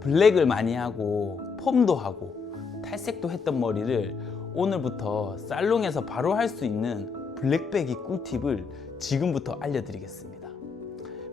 블랙을 많이 하고 펌도 하고 탈색도 했던 머리를 오늘부터 살롱에서 바로 할 수 있는 블랙배기 꿀팁을 지금부터 알려드리겠습니다.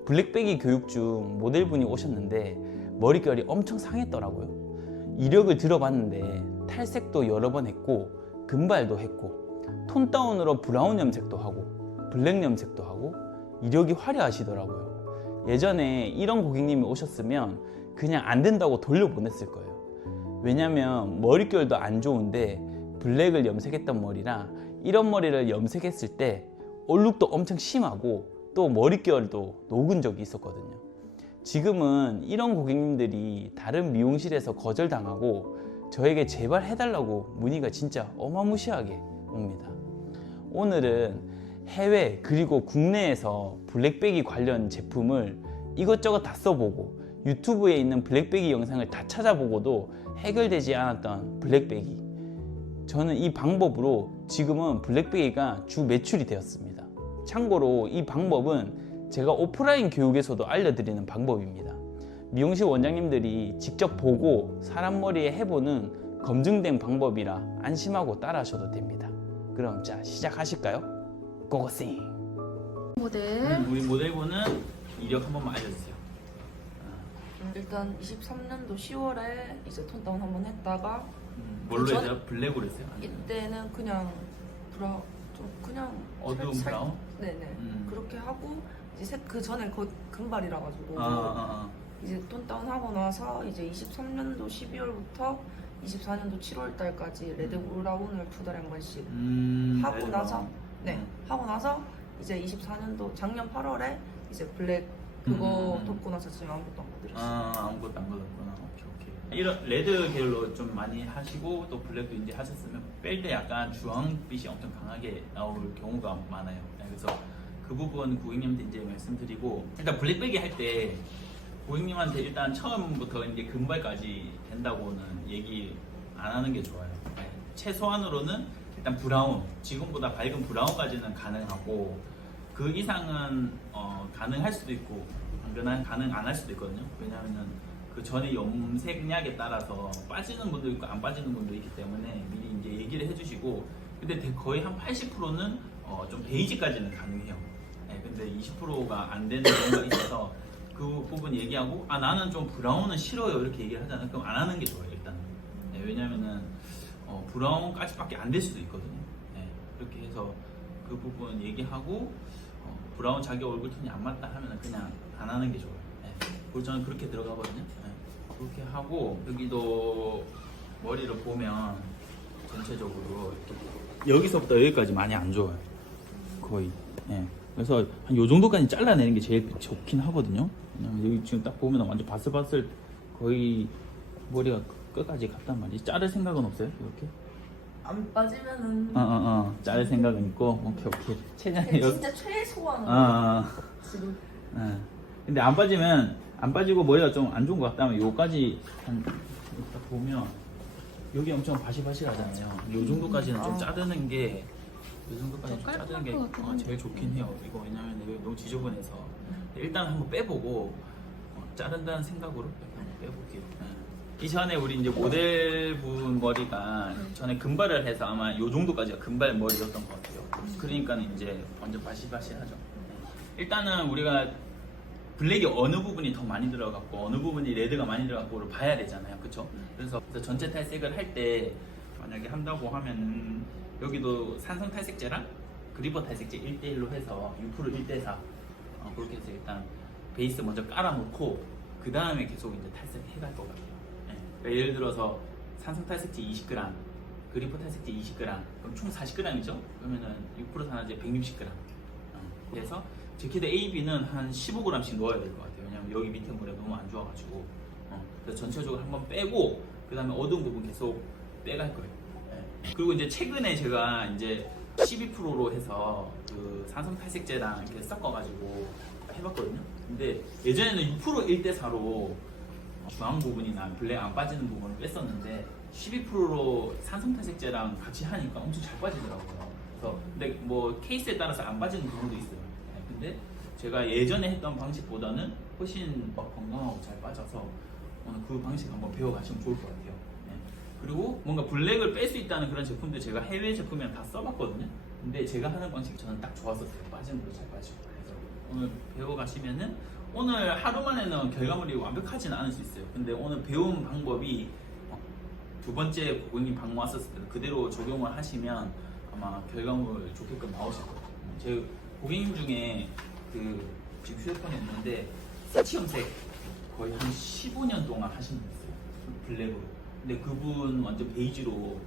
블랙배기 교육 중 모델분이 오셨는데 머릿결이 엄청 상했더라고요. 이력을 들어봤는데 탈색도 여러 번 했고 금발도 했고 톤 다운으로 브라운 염색도 하고 블랙 염색도 하고 이력이 화려하시더라고요. 예전에 이런 고객님이 오셨으면 그냥 안 된다고 돌려보냈을 거예요. 왜냐면 머릿결도 안 좋은데 블랙을 염색했던 머리라 이런 머리를 염색했을 때 얼룩도 엄청 심하고 또 머릿결도 녹은 적이 있었거든요. 지금은 이런 고객님들이 다른 미용실에서 거절당하고 저에게 제발 해달라고 문의가 진짜 어마무시하게 옵니다. 오늘은 해외 그리고 국내에서 블랙배기 관련 제품을 이것저것 다 써보고 유튜브에 있는 블랙배기 영상을 다 찾아보고도 해결되지 않았던 블랙배기. 저는 이 방법으로 지금은 블랙배기가 주 매출이 되었습니다. 참고로 이 방법은 제가 오프라인 교육에서도 알려드리는 방법입니다. 미용실 원장님들이 직접 보고 사람 머리에 해보는 검증된 방법이라 안심하고 따라하셔도 됩니다. 그럼 자 시작하실까요? 고고싱! 모델 우리 모델분은 이력 한 번만 알려주세요. 일단 23년도 10월에 이제 톤 다운 한번 했다가 뭘로 전- 했어요? 블랙으로 했어요? 아니면 이때는 그냥 브라운 좀 그냥 어두운 살- 브라운? 네네 그렇게 하고 이제 그 전에 금발이라 가지고 아. 이제 톤 다운 하고 나서 이제 23년도 12월부터 24년도 7월 달까지 레드 브라운을 2달에 한 번씩 하고 레드 나서 브라운. 네 하고 나서 이제 24년도 작년 8월에 이제 블랙 그거 덮고 나서 지금 아무것도 안 건드렸어요. 아무것도 안 걸었구나. 오케이. 이런 레드 계열로 좀 많이 하시고 또 블랙도 이제 하셨으면 뺄 때 약간 주황빛이 엄청 강하게 나올 경우가 많아요. 네, 그래서 그 부분 고객님한테 이제 말씀드리고 일단 블랙배기 할 때 고객님한테 일단 처음부터 이제 금발까지 된다고는 얘기 안 하는 게 좋아요. 네, 최소한으로는 일단 브라운, 지금보다 밝은 브라운까지는 가능하고 그 이상은 가능할 수도 있고 가능 안 할 수도 있거든요. 왜냐하면 그 전에 염색약에 따라서 빠지는 분도 있고 안 빠지는 분도 있기 때문에 미리 이제 얘기를 해주시고 근데 거의 한 80%는 좀 베이지까지는 가능해요. 네, 근데 20%가 안 되는 경우가 있어서 그 부분 얘기하고 나는 좀 브라운은 싫어요 이렇게 얘기를 하잖아요. 그럼 안 하는 게 좋아요 일단. 네, 왜냐면은 브라운까지밖에 안 될 수도 있거든요. 네, 그렇게 해서 그 부분 얘기하고 브라운 자기 얼굴 톤이 안 맞다 하면 그냥 안 하는 게 좋아요. 네. 그리고 저는 그렇게 들어가거든요. 네. 그렇게 하고 여기도 머리를 보면 전체적으로 이렇게 여기서부터 여기까지 많이 안 좋아요. 거의. 네. 그래서 한 요 정도까지 잘라내는 게 제일 좋긴 하거든요. 왜냐면 여기 지금 딱 보면 완전 바슬바슬 거의 머리가 끝까지 갔단 말이지. 자를 생각은 없어요? 이렇게? 안 빠지면은 자를 생각은 있고 오케이 최대한 진짜 최소한으로 지금 근데 안 빠지고 머리가 좀 안 좋은 것 같다면 요까지 딱 보면 여기 엄청 바시바시하잖아요. 요 정도까지는 좀 자르는 게 요 정도까지 좀 자르는 게 제일 좋긴 해요. 이거 왜냐면 이거 너무 지저분해서 일단 한번 빼보고 자른다는 생각으로 한번 빼볼게요. 이전에 우리 이제 모델분 머리가 전에 금발을 해서 아마 요 정도까지가 금발 머리였던 것 같아요. 그러니까 이제 완전 바시바시하죠. 일단은 우리가 블랙이 어느 부분이 더 많이 들어갔고 어느 부분이 레드가 많이 들어갔고를 봐야 되잖아요. 그쵸? 그래서 전체 탈색을 할 때 만약에 한다고 하면은 여기도 산성 탈색제랑 그리버 탈색제 1대1로 해서 6% 1대4 그렇게 해서 일단 베이스 먼저 깔아놓고 그 다음에 계속 이제 탈색해갈 것 같아요. 그러니까 예를 들어서 산성 탈색제 20g, 그리퍼 탈색제 20g, 그럼 총 40g이죠? 그러면은 6% 산화제 160g. 그래서 제키드 AB는 한 15g씩 넣어야 될 것 같아요. 왜냐면 여기 밑에 머리가 너무 안 좋아가지고. 그래서 전체적으로 한번 빼고, 그 다음에 어두운 부분 계속 빼갈 거예요. 그리고 이제 최근에 제가 이제 12%로 해서 그 산성 탈색제랑 이렇게 섞어가지고 해봤거든요. 근데 예전에는 6% 1대4로 주황 부분이나 블랙 안 빠지는 부분을 뺐었는데 12%로 산성 탈색제랑 같이 하니까 엄청 잘 빠지더라고요. 그래서 근데 뭐 케이스에 따라서 안 빠지는 경우도 있어요. 근데 제가 예전에 했던 방식보다는 훨씬 건강하고 잘 빠져서 오늘 그 방식 한번 배워가시면 좋을 것 같아요. 네. 그리고 뭔가 블랙을 뺄 수 있다는 그런 제품도 제가 해외 제품이랑 다 써봤거든요. 근데 제가 하는 방식이 저는 딱 좋았었어요. 빠지는 것도 잘 빠지고. 그래서 오늘 배워가시면은 오늘 하루 만에는 결과물이 완벽하진 않을 수 있어요. 근데 오늘 배운 방법이 두 번째 고객님 방문 왔었을 때 그대로 적용을 하시면 아마 결과물 좋게끔 나오실 거예요. 제 고객님 중에 그 지금 휴대폰에 있는데 스치 염색 거의 한 15년 동안 하신 분 있어요. 블랙으로. 근데 그분 완전 베이지로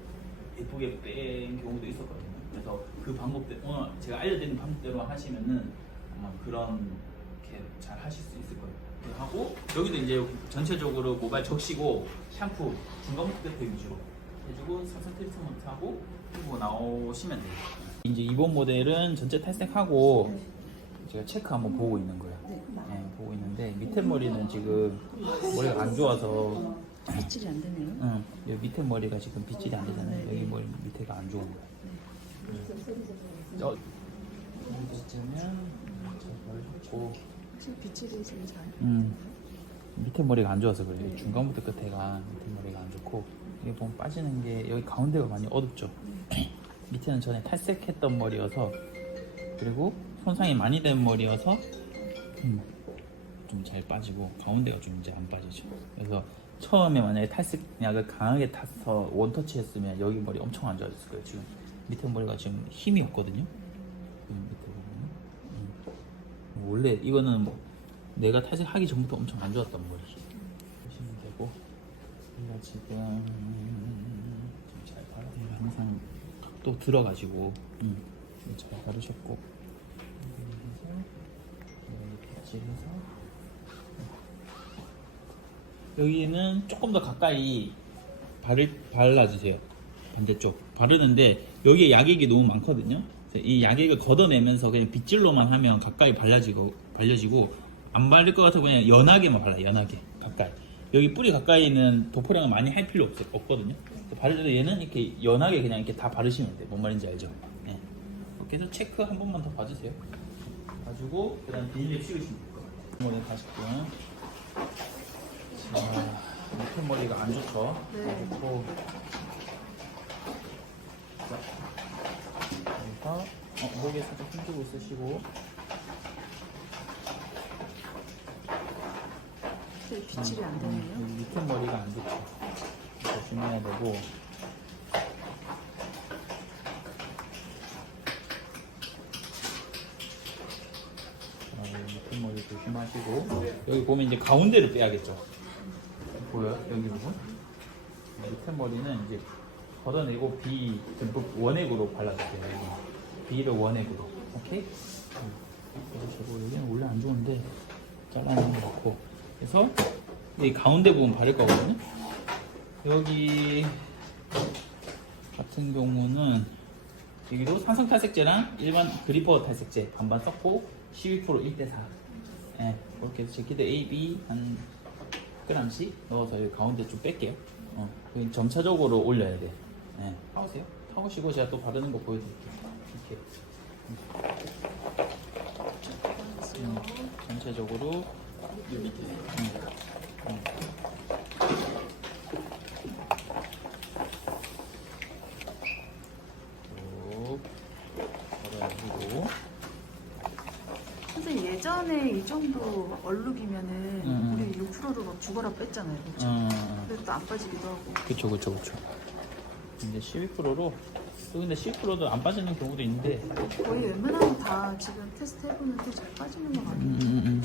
예쁘게 뺀 경우도 있었거든요. 그래서 그 방법대로 오늘 제가 알려드린 방법대로 하시면은 아마 그렇게 잘 하실 수 있을 거예요. 그렇게 하고 여기도 이제 전체적으로 모발 적시고 샴푸 중간부터 끝에 위주로 해주고 산성 트리트먼트 하고 그리고 나오시면 돼요. 이제 이번 모델은 전체 탈색하고 제가 체크 한번 보고 있는 거예요. 네, 보고 있는데 밑에 머리는 지금 머리가 안 좋아서 빗질이 안 되네요. 응, 여기 밑에 머리가 지금 빗질이 안 되잖아요. 여기 머리 밑에가 안 좋은 거예요. 이쯤면 고 사실 빗질이 지금 잘. 밑에 머리가 안 좋아서 그래요. 중간부터 끝에가 밑에 머리가 안 좋고 여기 보면 빠지는 게 여기 가운데가 많이 어둡죠. 밑에는 전에 탈색했던 머리여서 그리고 손상이 많이 된 머리여서 좀 잘 빠지고 가운데가 좀 이제 안 빠지죠. 그래서 처음에 만약에 탈색약을 강하게 타서 원터치 했으면 여기 머리 엄청 안 좋아졌을 거예요. 지금 밑에 머리가 지금 힘이 없거든요. 밑에 보면 원래 이거는 뭐 내가 탈색하기 전부터 엄청 안 좋았던 머리 보시면 되고 얘가 지금 좀 잘 바르세요. 항상 각도 들어가지고 잘 바르셨고 이렇게 해서 여기는 조금 더 가까이 발라주세요. 반대쪽 바르는데 여기에 약액이 너무 많거든요. 이 약액을 걷어내면서 그냥 빗질로만 하면 가까이 발려지고 안 바를 것 같아서 그냥 연하게만 발라요. 연하게 가까이. 여기 뿌리 가까이는 도포량을 많이 할 필요 없거든요. 바를 때도 얘는 이렇게 연하게 그냥 이렇게 다 바르시면 돼요. 뭔 말인지 알죠? 네. 이렇게 해서 체크 한 번만 더 봐주세요. 봐주고 그다음 비닐에 씌우시면 될 것 같아요. 이번에 다시고요. 자, 밑에 머리가 안 좋죠? 네. 좋고. 자, 여기서 목에 살짝 힘주고 있으시고. 사실 빗질이 안 되네요. 여기 밑에 머리가 안 좋죠? 조심해야 되고. 밑에 머리 조심하시고. 여기 보면 이제 가운데를 빼야겠죠? 보여요? 여기 부분? 밑에 머리는 이제 걷어내고 B 듬뿍 원액으로 발라주세요. 여기. B를 원액으로. 오케이? 그리고 여기는 원래 안 좋은데 잘라내는 거 같고. 그래서 이 가운데 부분 바를 거거든요. 여기 같은 경우는 여기도 산성 탈색제랑 일반 그리퍼 탈색제 반반 썼고 12% 1대4. 예, 이렇게 해서 제키드 A, B 한 g씩 넣어서 여기 가운데 좀 뺄게요. 여기 점차적으로 올려야 돼. 예, 타보세요. 타보시고 제가 또 바르는 거 보여드릴게요. 이렇게. 전체적으로 이렇게. 쭉 걸어주고. 선생님 예전에 이 정도 얼룩이면은 우리 6%로 막 죽어라 뺐잖아요. 그렇죠? 그래도 또 안 빠지기도 하고. 그쵸. 이제 12%로 또 근데 12%도 안 빠지는 경우도 있는데 거의 웬만하면 다 지금 테스트 해보는데 잘 빠지는 거 같아요.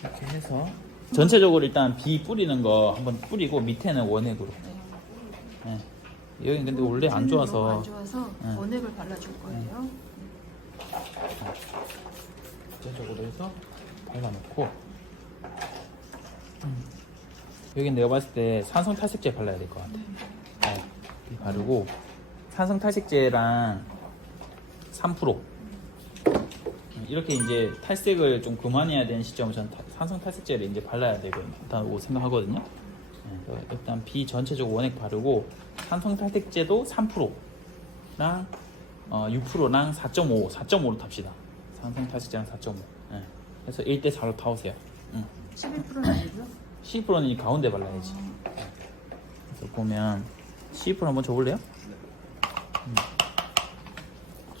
이렇게 해서 전체적으로 일단 B 뿌리는 거 한번 뿌리고 밑에는 원액으로. 네. 여기 근데 원래 안 좋아서 안 좋아서 원액을 발라줄 거예요. 전체적으로 해서 발라놓고 여긴 내가 봤을 때 산성 탈색제 발라야 될 것 같아. 바르고 산성 탈색제랑 3% 이렇게 이제 탈색을 좀 그만해야 되는 시점은 전 산성 탈색제를 이제 발라야 되겠다고 생각하거든요. 그래서 일단 B 전체적으로 원액 바르고 산성 탈색제도 3%랑 6%랑 4.5로 탑시다. 산성 탈색제랑 4.5. 그래서 1대4로 타오세요. 11%는 아니고요. 12%는 이 가운데 발라야지. 그래서 보면 12% 한번 줘볼래요?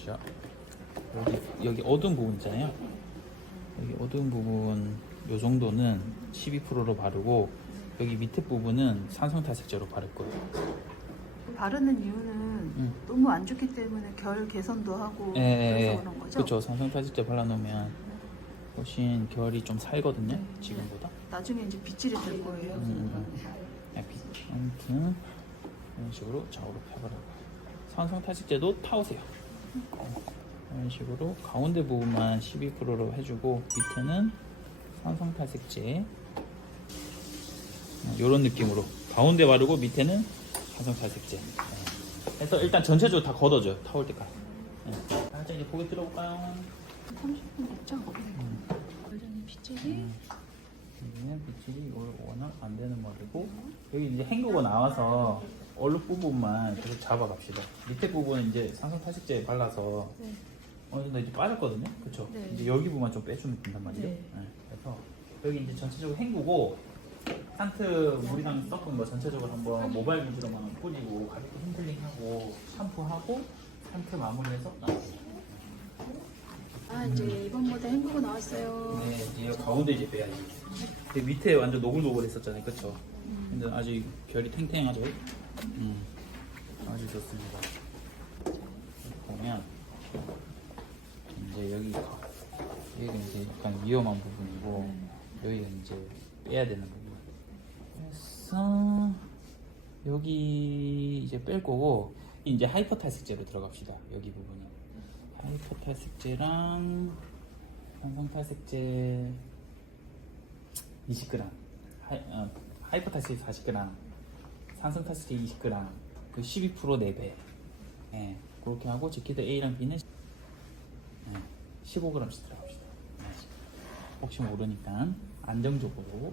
자, 여기 어두운 부분 있잖아요. 여기 어두운 부분 요 정도는 12%로 바르고 여기 밑에 부분은 산성탈색제로 바를 거예요. 바르는 이유는 너무 안 좋기 때문에 결 개선도 하고 그래서 그런 거죠? 그렇죠. 산성탈색제 발라놓으면 훨씬 결이 좀 살거든요. 네. 지금보다. 나중에 이제 빗질이 될 거예요. 아무튼 이런 식으로 좌우로 펴버려요. 산성탈색제도 타오세요. 이런 식으로 가운데 부분만 12%로 해주고 밑에는 산성탈색제 이런 느낌으로 가운데 바르고 밑에는 산성탈색제 해서 일단 전체적으로 다 걷어줘요. 타올 때까지. 살짝 이제 고개 들어볼까요? 30분 됐죠? 원래는 빗질이 여기는 빗질이 워낙 안 되는 머리고 여기 이제 헹구고 나와서 얼룩 부분만 계속 잡아갑시다. 밑에 부분은 이제 산성탈색제 발라서 네. 어느 정도 이제 빠졌거든요. 그렇죠? 네. 이제 여기 부분만 좀 빼주면 된단 말이에요. 네. 그래서 여기 이제 전체적으로 헹구고 산트 물이랑 섞은 거 전체적으로 한번 모발 위주로만 뿌리고 가볍게 핸들링하고 샴푸하고 산트 마무리해서 나와요. 아 이제 이번 모델 헹구고 나왔어요. 네, 이제 가운데 이제 빼야지. 근데 밑에 완전 노글노글했었잖아요, 그렇죠? 근데 아직 결이 탱탱하죠? 아주 좋습니다. 보면 이제 여기가 이제 약간 위험한 부분이고 여기가 이제 빼야 되는 부분. 그래서 여기 이제 뺄 거고 이제 하이퍼 탈색제로 들어갑시다. 여기 부분이 하이퍼 탈색제랑 산성 탈색제 20g, 하이퍼 탈색제 40g, 산성 탈색제 20g, 그 12% 4배. 예, 그렇게 하고 지키드 A랑 B는 15g씩 들어갑시다. 혹시 모르니까 안정적으로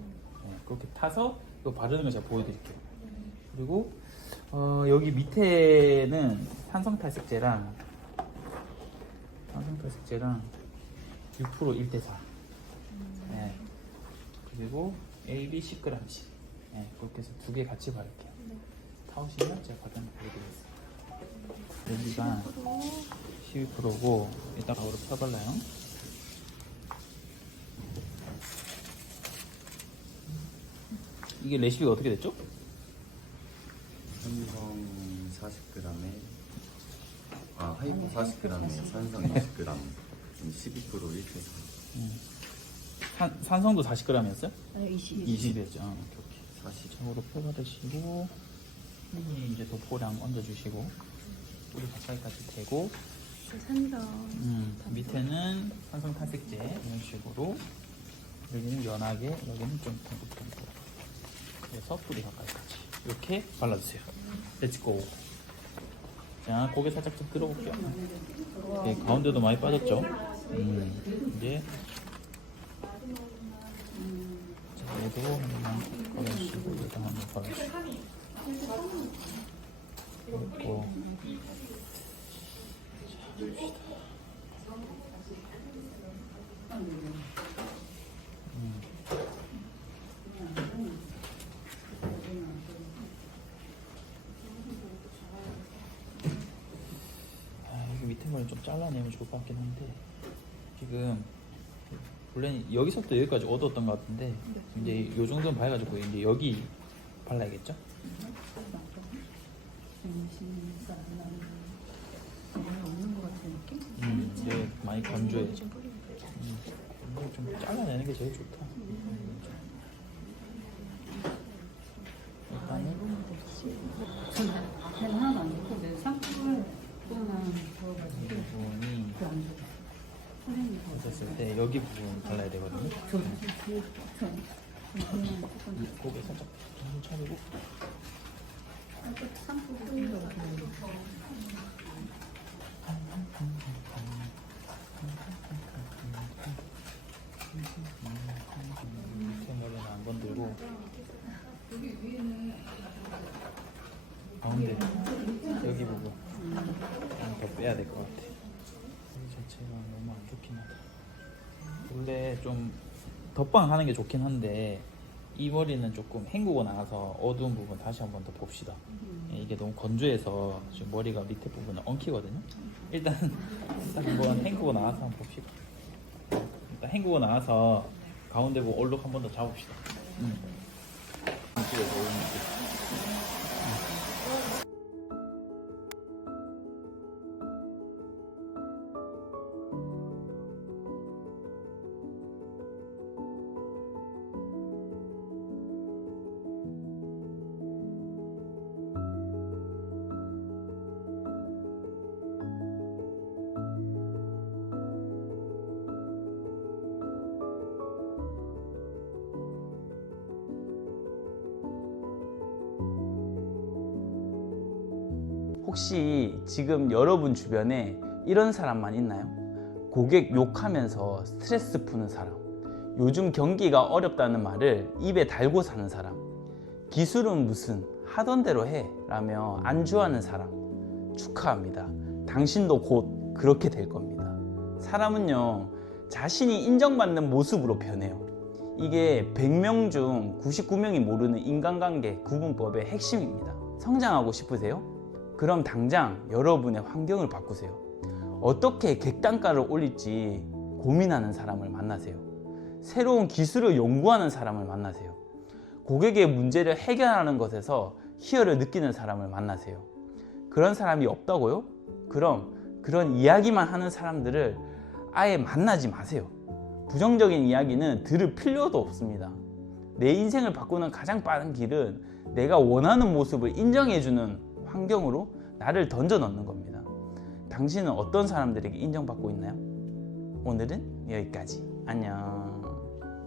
그렇게 타서 이거 바르는 거 제가 보여드릴게요. 그리고 여기 밑에는 산성탈색제랑 6% 1대4 그리고 A, B 10g씩 그렇게 해서 두 개 같이 바를게요. 타오시면 제가 바르는 거 보여드리겠습니다. 여기가 12%고 일단 가오로 펴발라요. 이게 레시피가 어떻게 됐죠? 산성 40g에 하이퍼 40g에 산성 20g 12% 1대4 산성도 40g이었어요? 네, 20. 20이었죠. 오케이. 40으로 펴바르시고 이제 도포량 얹어주시고 뿌리 가까이까지 대고 산성 밑에는 산성 탈색제 이런 식으로 여기는 연하게 여기는 좀 탱글탱글 그래서 뿌리 가까이까지 이렇게 발라주세요. 렛츠고. 자, 고개 살짝 좀 들어볼게요. 네, 가운데도 많이 빠졌죠? 이제 자, 얘도 한번 발라주시고 얘도 한번 발라주시고 그리고 여기 밑에 머리 좀 잘라내면 좋을 것 같긴 한데 지금 원래는 여기서부터 여기까지 어두웠던 것 같은데 이제 요 정도는 봐가지고 이제 여기 발라야겠죠? 없는 것 같은 느낌? 이제 많이 건조해야죠. 좀 잘라내는 게 제일 좋다. 일단은 하나도 안 좋고 내 상품을 또는 부분이 됐을 때 여기 부분 발라야 되거든요. 고개 살짝 정신 차리고 이렇게 머리는 안 건들고 가운데 여기 부분 더 빼야 될 것 같아. 이 자체가 너무 안 좋긴 하다. 원래 좀 덧방 하는 게 좋긴 한데 이 머리는 조금 헹구고 나서 어두운 부분 다시 한번 더 봅시다. 예, 이게 너무 건조해서 지금 머리가 밑에 부분은 엉키거든요. 일단 한번 헹구고 나서 한번 봅시다. 일단 헹구고 나서 가운데 보고 얼룩 한 번 더 잡읍시다. 혹시 지금 여러분 주변에 이런 사람만 있나요? 고객 욕하면서 스트레스 푸는 사람, 요즘 경기가 어렵다는 말을 입에 달고 사는 사람, 기술은 무슨 하던 대로 해 라며 안주하는 사람, 축하합니다. 당신도 곧 그렇게 될 겁니다. 사람은요, 자신이 인정받는 모습으로 변해요. 이게 100명 중 99명이 모르는 인간관계 구분법의 핵심입니다. 성장하고 싶으세요? 그럼 당장 여러분의 환경을 바꾸세요. 어떻게 객단가를 올릴지 고민하는 사람을 만나세요. 새로운 기술을 연구하는 사람을 만나세요. 고객의 문제를 해결하는 것에서 희열을 느끼는 사람을 만나세요. 그런 사람이 없다고요? 그럼 그런 이야기만 하는 사람들을 아예 만나지 마세요. 부정적인 이야기는 들을 필요도 없습니다. 내 인생을 바꾸는 가장 빠른 길은 내가 원하는 모습을 인정해주는 환경으로 나를 던져 넣는 겁니다. 당신은 어떤 사람들에게 인정받고 있나요? 오늘은 여기까지. 안녕.